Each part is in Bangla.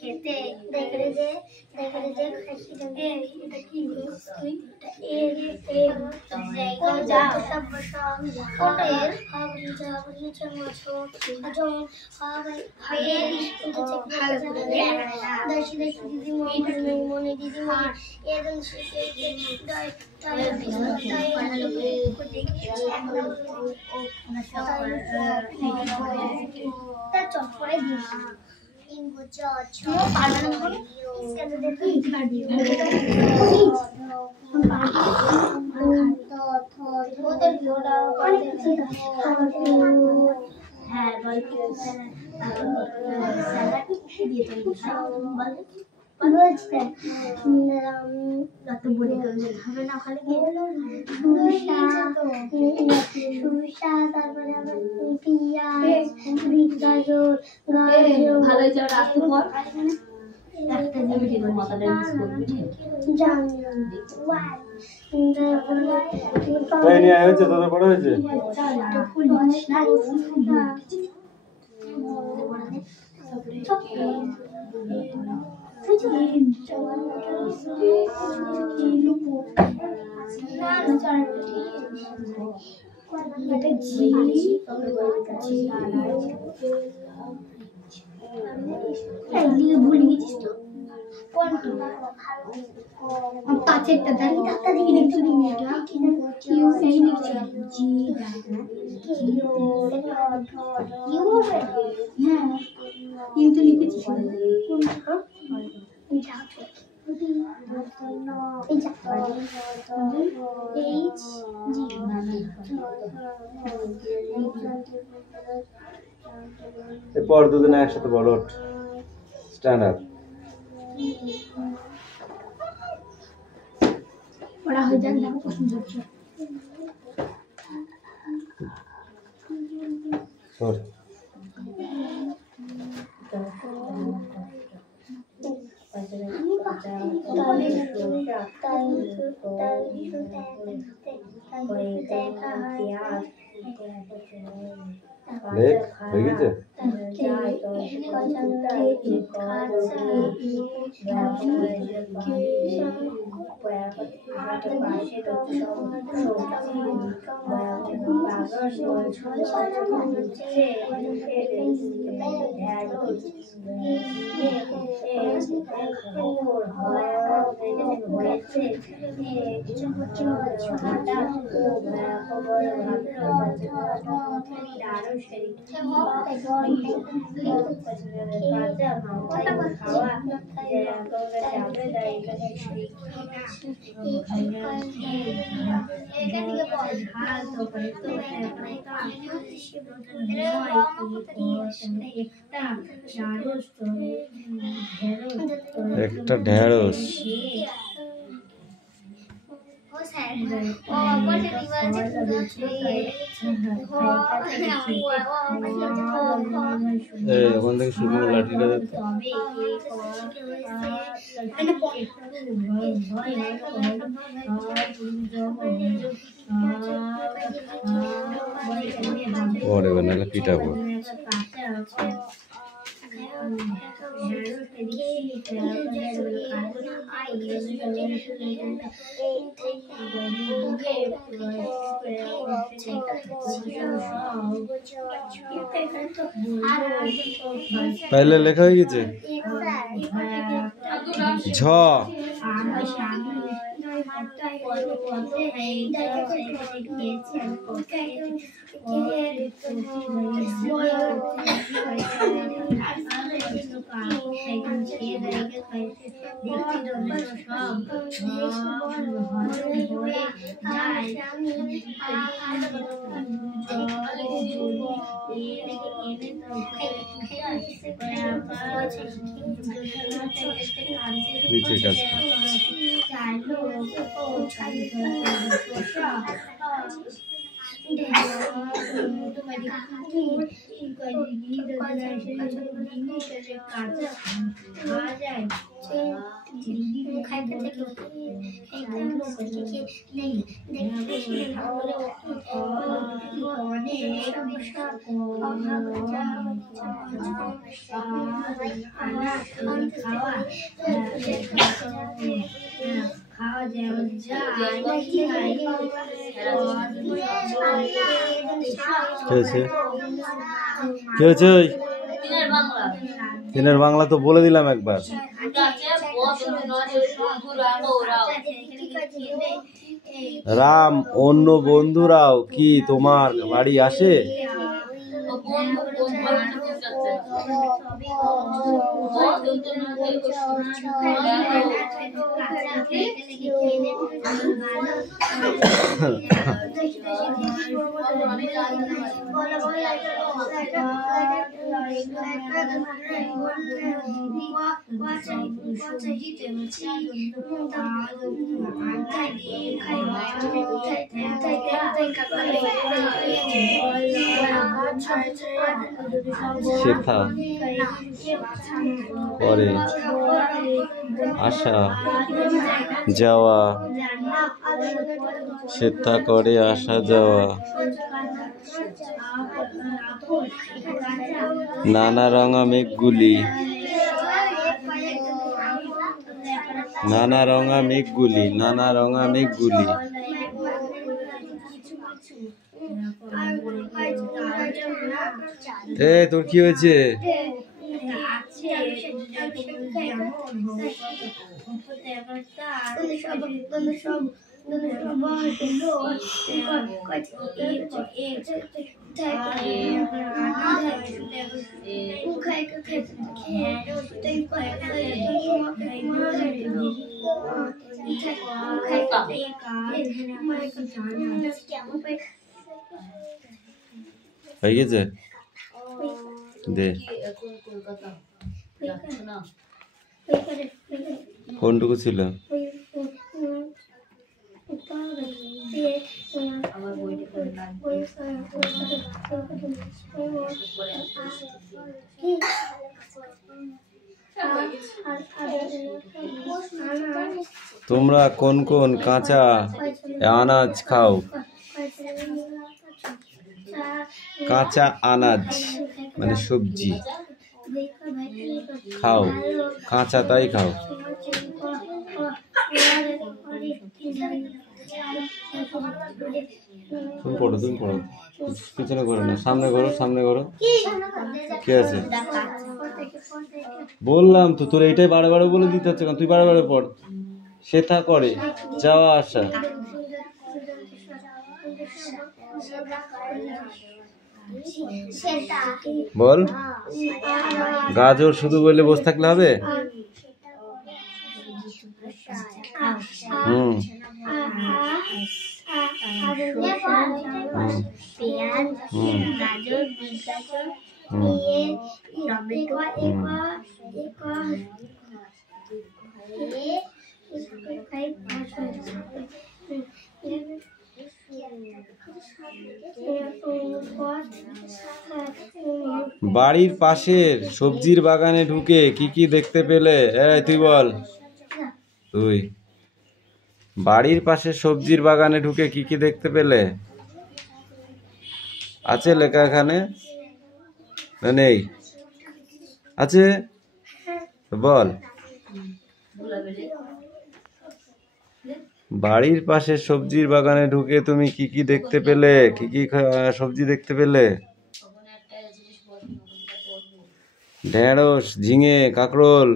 খেতে ভুলে গেছিস তো পাঁচেরটা তাই ডাক্তার দিকে দেখতে দিবি এটা কিউ এই লিখছি জি ইউ হ্যাঁ ইউ তো লিখেছিস কোনটা এইচ জি এরপর দুজনে একসাথে বলো স্ট্যান্ড আপ পড়া হয়ে যাক দেখো প্রশ্ন হচ্ছে সরি দেখ হয়ে গেছে একটা ঢেঁড়স ওখান থেকে শুকনো লাঠিটা পরে বানালে পিঠাবো पहले लेखा हो गए झ नीचे का কি হয়েছে ওই দিনের বাংলা তো বলে দিলাম একবার। রাম অন্য বন্ধুরাও কি তোমার বাড়ি আসে? শেখা করে আসা যাওয়া, শেখা করে আসা যাওয়া। নানা রঙা মেঘগুলি, নানা রঙা মেঘগুলি, নানা রঙা মেঘগুলি। তোর কি হয়েছে? হয়ে গেছে দে। কোনটুকু ছিল? তোমরা কোন কোন কাঁচা আনাজ খাও? কাঁচা আনাজ মানে সবজি খাও, কাঁচা তাই খাও। তুমি পড়ো, তুমি পড়ো, পিছনে করো না, সামনে করো, সামনে করো। কি আছে বললাম তো, তোর এইটাই বারে বারে বলে দিতে হচ্ছে কারণ তুই বারে বারে পড়। শেখা করে যাওয়া আসা। বল। গাজর শুধু বললে বসে থাকলে হবে? হুম বাড়ির পাশের সবজির বাগানে ঢুকে কি কি দেখতে পেলে? তুই বল। তুই বাড়ির পাশে সবজির বাগানে ঢুকে কি কি দেখতে পেলে? আছে লেখা এখানে না নেই? আছে, বল। বাড়ির পাশে সবজির বাগানে ঢুকে তুমি কি কি দেখতে পেলে? কি কি সবজি দেখতে পেলে? ঢেঁড়স, ঝিঙে, কাঁকরোল।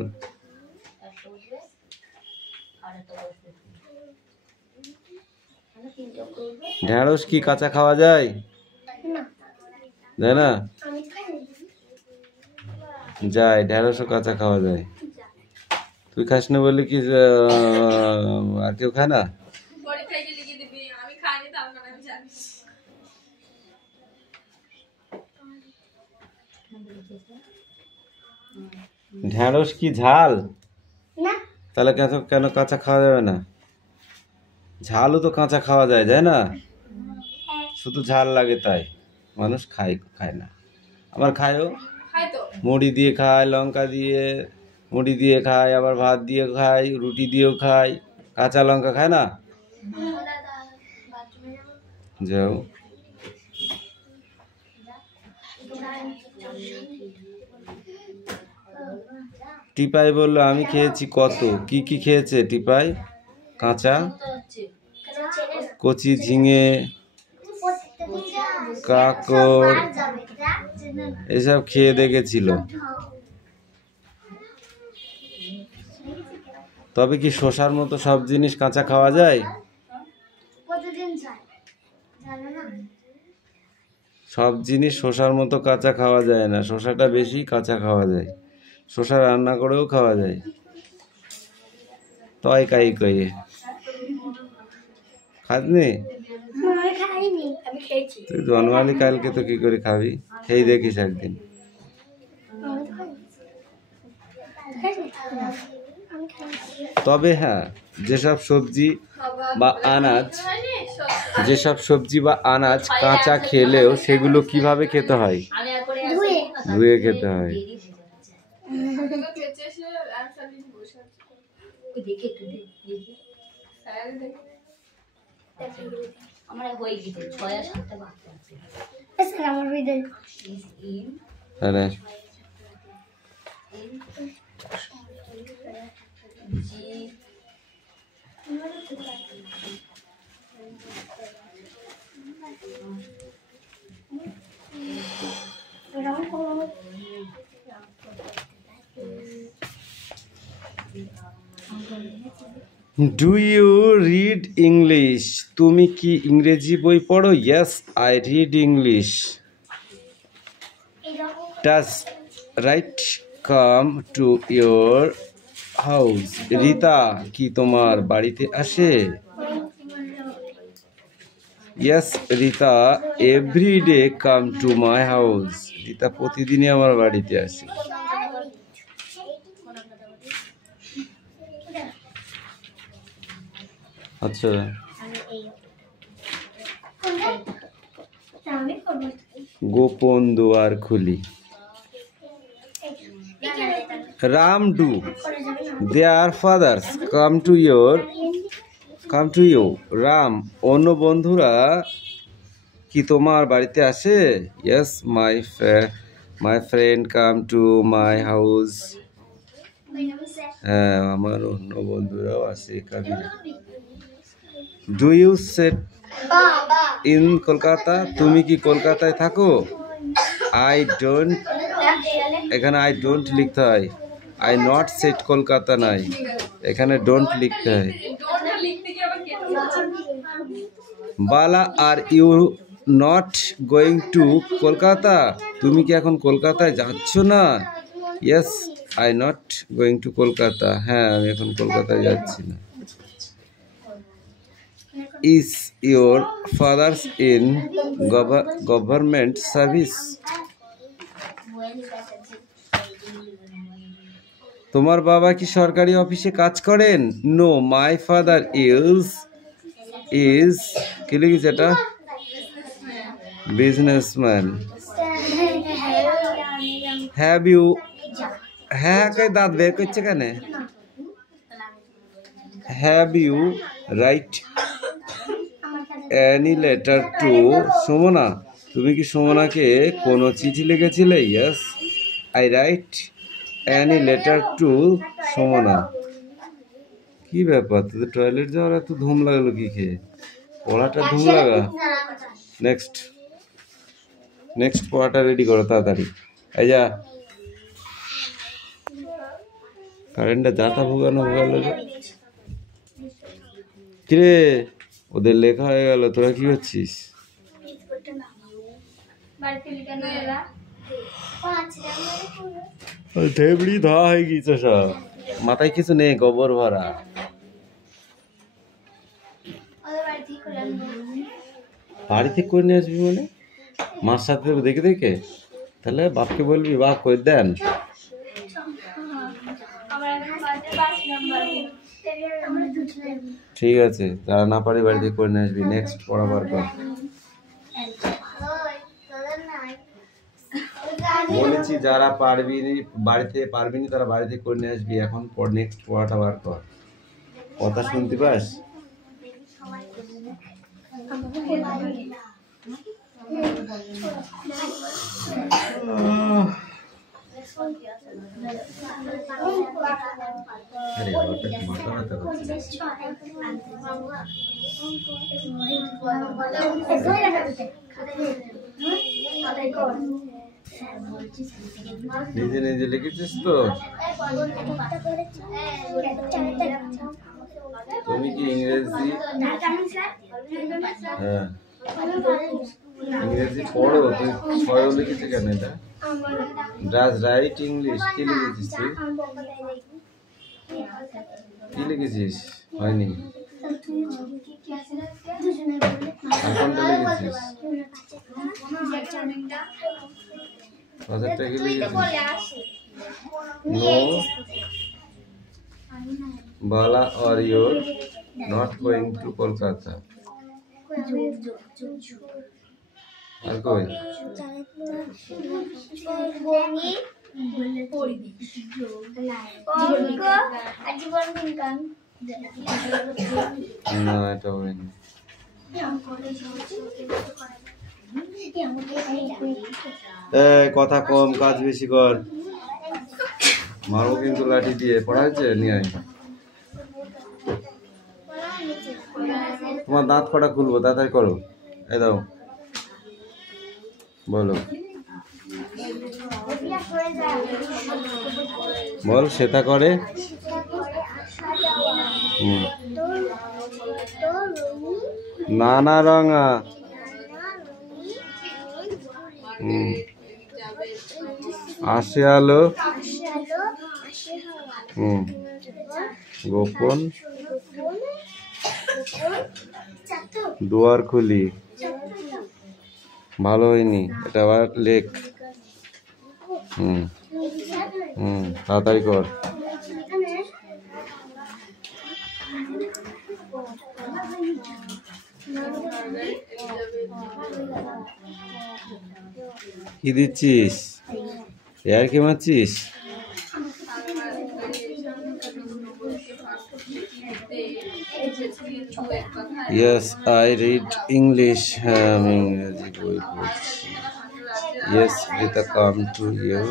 ঢেঁড়স কি কাঁচা খাওয়া যায়? যায় না? যায়, ঢেঁড়সও কাঁচা খাওয়া যায়। তুই খাস না বললি কি আর কেউ খায় না? ঢেঁড়স কি ঝাল? তাহলে কেন কাঁচা খাওয়া যাবে না? ঝালও তো কাঁচা খাওয়া যায়, যায় না? শুধু ঝাল লাগে তাই মানুষ খায় না। আবার খায়ও, মুড়ি দিয়ে খায়, লঙ্কা দিয়ে, মুড়ি দিয়ে খায়, আবার ভাত দিয়ে খায়, রুটি দিয়েও খায়, কাঁচা লঙ্কা খায় না? যাও। টিপাই বললো আমি খেয়েছি কত। কি কি খেয়েছে টিপাই? কাঁচা, কচি ঝিঙে, কাকড়, এসব খেয়ে দেখেছিল। তবে কি শসার মতো সব জিনিস কাঁচা খাওয়া যায়? সব জিনিস শসার মতো কাঁচা খাওয়া যায় না, শসাটা বেশি কাঁচা খাওয়া যায়, শসা রান্না করেও খাওয়া যায়। তয় কাই কয়ে খাসনি? তুই জন্মালি কালকে, তো কি করে খাবি? খেয়ে দেখিস একদিন। তবে হ্যাঁ, যেসব সবজি বা আনাজ কাঁচা খেলেও সেগুলো কিভাবে খেতে হয়? ধুয়ে খেতে হয়। Do you read English? তুমি কি ইংরেজি বই পড়ো? Yes, I read English. Does right come to your house? Rita কি তোমার বাড়িতে আসে? Yes Rita everyday come to my house. Rita প্রতিদিনই আমার বাড়িতে আসে। আচ্ছা, গোপন দুয়ার খুলি। Ram do their fathers come to you? Ram অন্য বন্ধুরা কি তোমার বাড়িতে আসে? Yes my friend come to my house. হ্যাঁ, আমার অন্য বন্ধুরাও আসে। কবি do you set in Kolkata? তুমি কি কলকাতায় থাকো? আই ডোন্ট, এখানে আই ডোন্ট লিখতে হয়, আই নট সেট কলকাতা নাই, এখানে ডোন্ট লিখতে হয়। Bala are you not going to Kolkata? তুমি কি এখন কলকাতায় যাচ্ছ না? Yes I not going to Kolkata. হ্যাঁ, আমি এখন কলকাতায় যাচ্ছি না। Is your fathers in government service? তোমার বাবা কি সরকারি অফিসে কাজ করেন? নো মাই ফাদার ইজ কি লিখেছে এটা? বিজনেসম্যান। হ্যাভ ইউ, হ্যাঁ কই দাঁত বের করছে কেন? Have you write any letter to Sumana? তুমি কি সুমনাকে কোনো চিঠি লিখেছিলে? Yes I write any letter to Sumana. কি ব্যাপার, তোদের টয়লেট যাওয়ার এত ধুম লাগলো কি খেয়ে? পড়াটা ধুম লাগা। নেক্সট পড়াটা রেডি করো তাড়াতাড়ি। এই যা, কারেন্টটা যাতা ভোগালো কিরে, ওদের লেখা হয়ে গেল, তোরা কি করছিস? ঢেবড়ি ধোয়া হয়ে গিয়েছে সব, মাথায় কিছু নেই, গোবর ভরা। বাড়ি থেকে করে নিয়ে আসবি মানে? মার সাথে দেখে দেখে? তাহলে বাপকে বলবি, বাপ করে দেন। ঠিক আছে, যারা না পারে বাড়ি থেকে করে নিয়ে আসবি। নেক্সট পড়াবার পর বলেছি যারা পারবি বাড়িতে পারবিনি তারা বাড়িতে করে নিয়ে আসবি। এখন নেক্সট পড়াটা বার কর। কথা শুনতে পাস? আরে হঠাৎ মাথা ব্যথা করছে। নিজে নিজে লিখেছিস তো? তুমি কি ইংরেজি হ্যাঁ ইংরেজি পড়ো? তুই ছয়ও লিখেছিস কেন? এটা ডাজ রাইট ইংলিশ কি লিখেছিস তুই? কি লিখেছিস? হয়নি। কোনটা লিখেছিস? পাঁচটা কি লিখেছিস? No Bala or you're not going to Kolkata. আর কই? না এটা হয়নি। কথা কম কাজ বেশি কর। মারো কিন্তু লাঠি দিয়ে। পড়া হয়েছে? নিয়ে আয়। তোমার দাঁত কটা খুলবো, তাড়াতাড়ি করো। এই দাও, বলো বল। সেটা করে নানা রঙা আসে আলো গোপন দুয়ার খুলি। ভালো হয়নি, এটা আবার লেখ। তাড়াতাড়ি কর। কি দিচ্ছিস? আর কি মারছিস? Yes, I read English. ইংরেজি বই পড়ছি। Yes, Rita, come to you.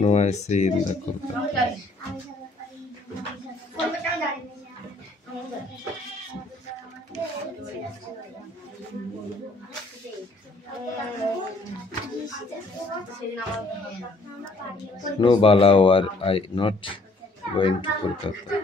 No, I see in the Kolkata. No, Bala, or I not going to Kolkata.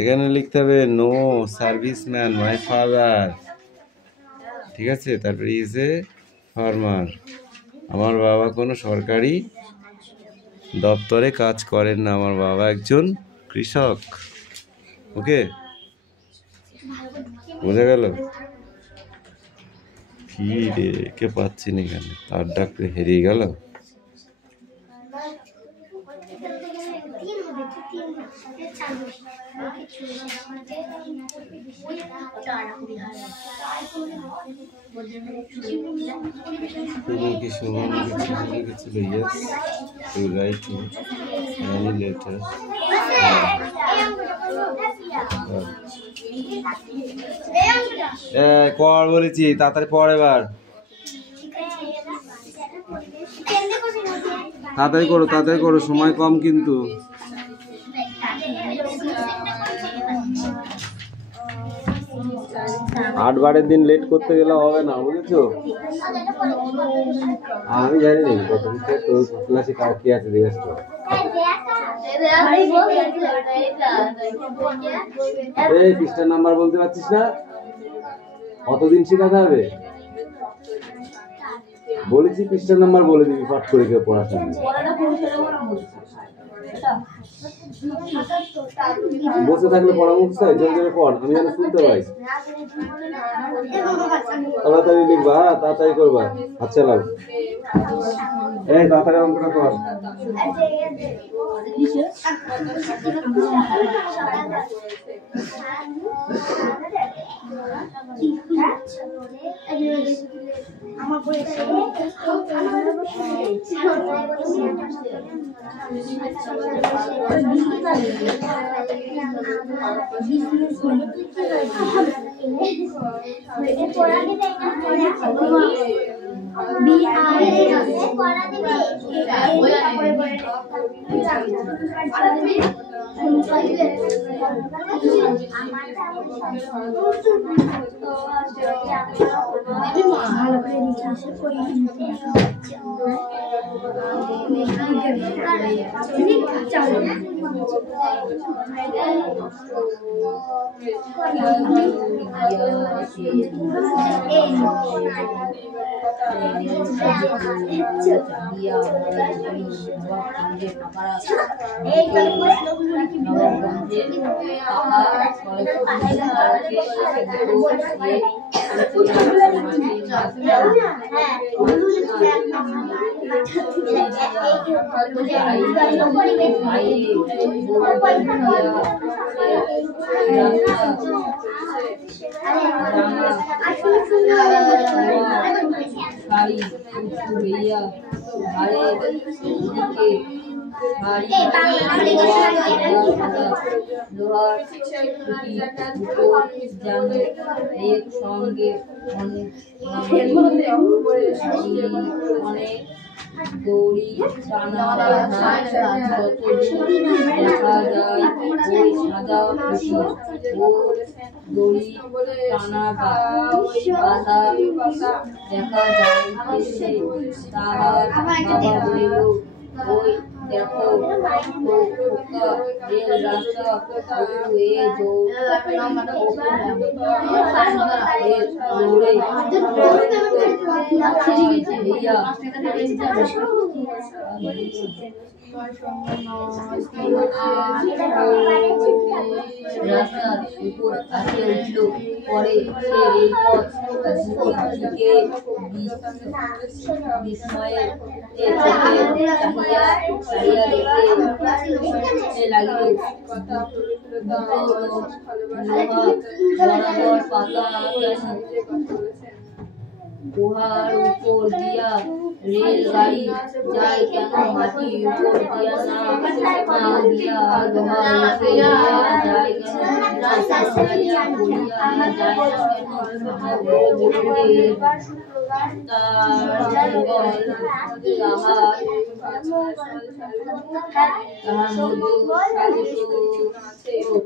এখানে লিখতে হবে নো সার্ভিসম্যান মাই ফাদার। ঠিক আছে, তারপরে ইজ এ ফার্মার। আমার বাবা কোনো সরকারি দপ্তরে কাজ করেন না, আমার বাবা একজন কৃষক। ওকে, বোঝা গেল? কি রে, কে পাচ্ছি না এখানে, তার ডাকতে হেরিয়ে গেল। তুমি কি সুমন লিখেছিল? Yes, you write many letter. কর বলেছি, তাড়াতাড়ি পড় এবার। তাড়াতাড়ি করো, তাড়াতাড়ি করো, সময় কম কিন্তু। আটবারের দিন লেট করতে গেলে হবে না, বুঝেছো? আমি জানি না কত ক্লাসে কার কি আছে, জিজ্ঞেস করো। এই পৃষ্ঠার নাম্বার বলতে পারছিস না? কতদিন শেখাতে হবে বলেছি? পৃষ্ঠার নাম্বার বলে দিবি পাঠ করে কেউ পড়াশোনা। বসে থাকলে পড়া মুখস্থ হয়, জোরে জোরে পড়, আমি যেন শুনতে পাই। তাড়াতাড়ি লিখবা, তাড়াতাড়ি করবা, হাত চালাও। এই তাড়াতাড়ি অঙ্কটা কর। দড়ি টানা বাঁধা যতদূর দেখা যায় ওই সাদা পুঁতি ও দড়ি টানা বাঁধা দেখা যাইতেছে। তাহার বাবা বলিল, ওই দেখো তো খোকা, রেল রাস্তা এ রাস্তার উপর আসে উঠল। পরে সে রেলপথ দিকে বিস্ময়ে চাহিয়া দেখতে লাগিল। গুহার উপর দিয়া রেলগাড়ি যায় কেন? মাটির উপর দিয়া না দিয়া লোহার উপর দিয়া যায় কেন?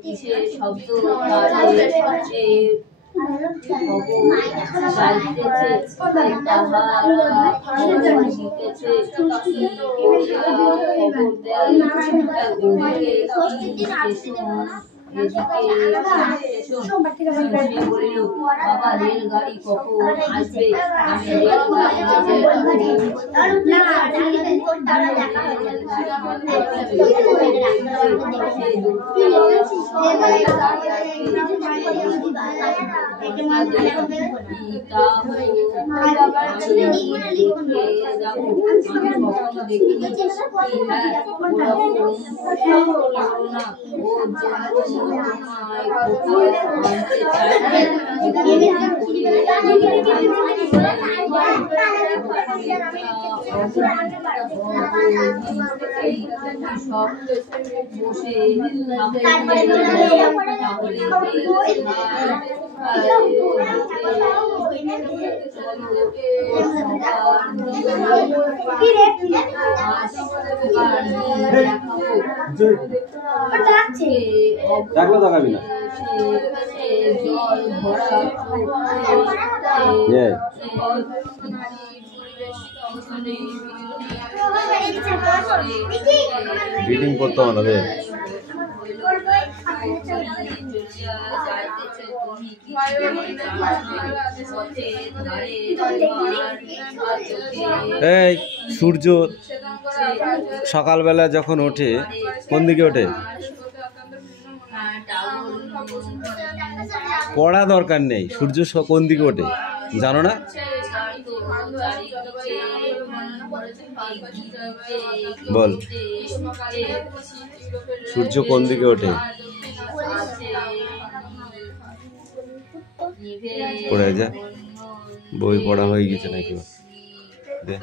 কিসের শব্দ বলিল, বাবা রেলগাড়ি কখন আসবে? আমি ডাকলে দেখাবি না। রিডিং করতে হবে না রে। আমি কিছুই জানি না, পথে ধারে তোমার চোখে এই সূর্য সকালবেলা যখন ওঠে কোন দিকে ওঠে? পড়া দরকার নেই, সূর্য কোন দিকে ওঠে জানো না? বল, সূর্য কোন দিকে ওঠে? পড়ে যা, বই পড়া হয়ে গেছে নাকি? দে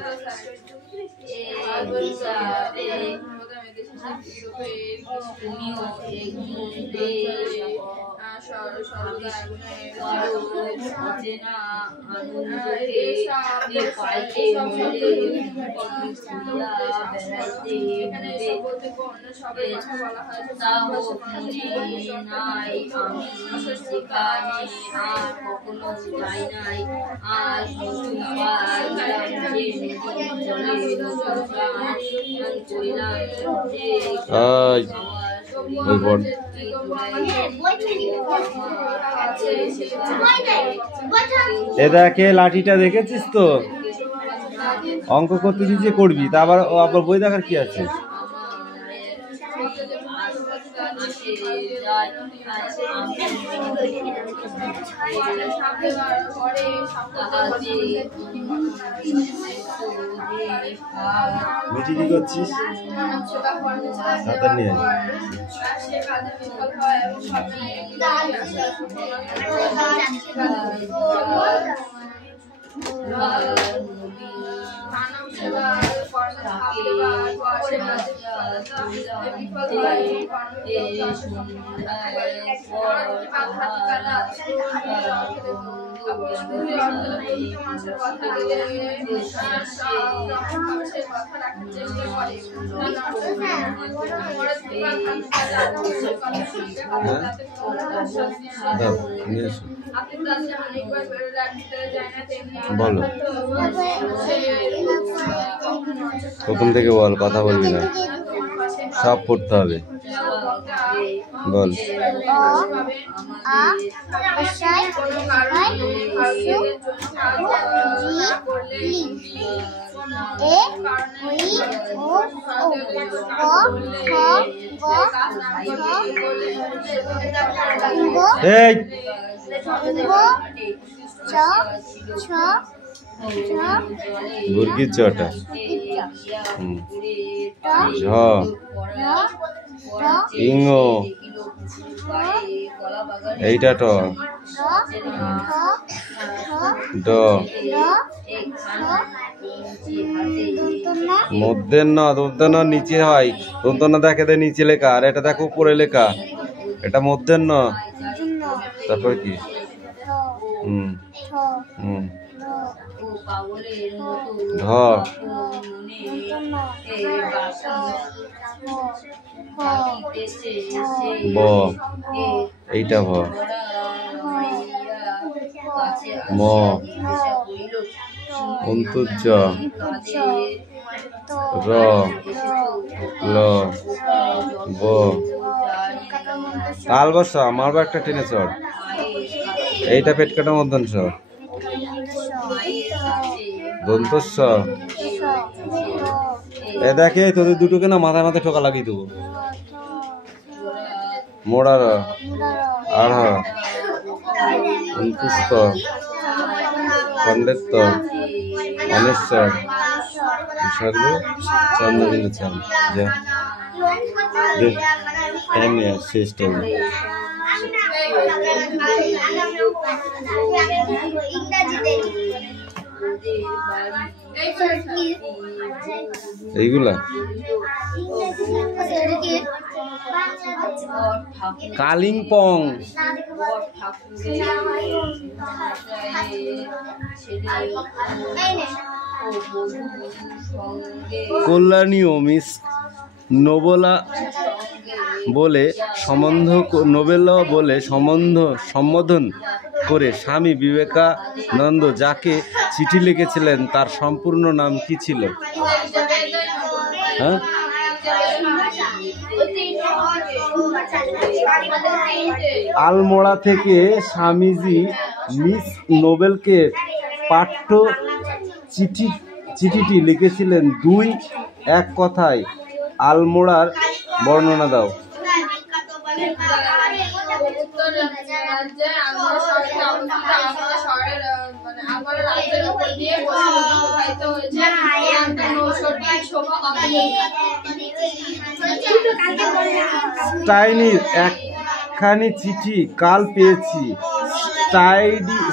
এ দেখে লাঠিটা দেখেছিস তো? অঙ্ক করতে দিচ্ছে করবি, তা আবার বই দেখার কি আছে? মিটি কি করছিস? নিয়ে বলো, প্রথম থেকে বল, কথা বলবি না, সব পড়তে হবে। বল, মুরগির চটা, ঝ, ইঙ্গ, এইটা ট, ড, মধ্যাহ্ন দন্তন্য নিচে হয়, দন্তন্য দেখে দে নিচে লেখা, আর এটা দেখো উপরে লেখা, এটা মধ্যাহ্ন। তারপরে কি? ঢ, ব, এইটা ভ, ম, অন্তর্য, র, ল, ব, তাল বসা, মারবো একটা টেনে চড়, এইটা পেট কাটা মধ্যাহ্ন, দন্তস্ব। এ দেখে তোদের দুটোকে না মাথায় মাথায় ঠোকা লাগিয়ে দেবো। মোড়ার, আড়, অন্তুস্ত, খণ্ডেত্ব, অনেশ্বর, বিসর্গ, চন্দ্রবিন্দু চাঁদ। যা টাইম নিয়ে শেষ টাইম। এইগুলা কালিম্পং, কল্যাণী ও মিস নোবেলা বলে সম্বোধন করে স্বামী বিবেকানন্দ যাকে চিঠি লিখেছিলেন তার সম্পূর্ণ নাম কি ছিল? হ্যাঁ, আলমোড়া থেকে স্বামীজি মিস নোবেলকে পাঠ্য চিঠিটি লিখেছিলেন। 2 এক কথায় আলমোড়ার বর্ণনা দাও। উত্তর রাজ্যে আলমোড়া শহরে অবস্থিত আলমোড়া শহরের আলমোড়া রাজ্যের উপর দিয়ে পশ্চিম নদী প্রবাহিত হয়েছে। নামটা নৌশটির শোভা অপূর্ব। স্টাইনির একখানি চিঠি কাল পেয়েছি।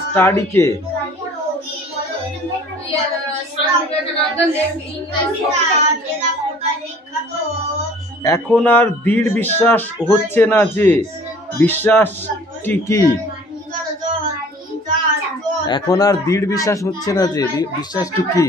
স্টাডিকে এখন আর দৃঢ় বিশ্বাস হচ্ছে না যে বিশ্বাসটি কি? এখন আর দৃঢ় বিশ্বাস হচ্ছে না যে বিশ্বাসটি কি?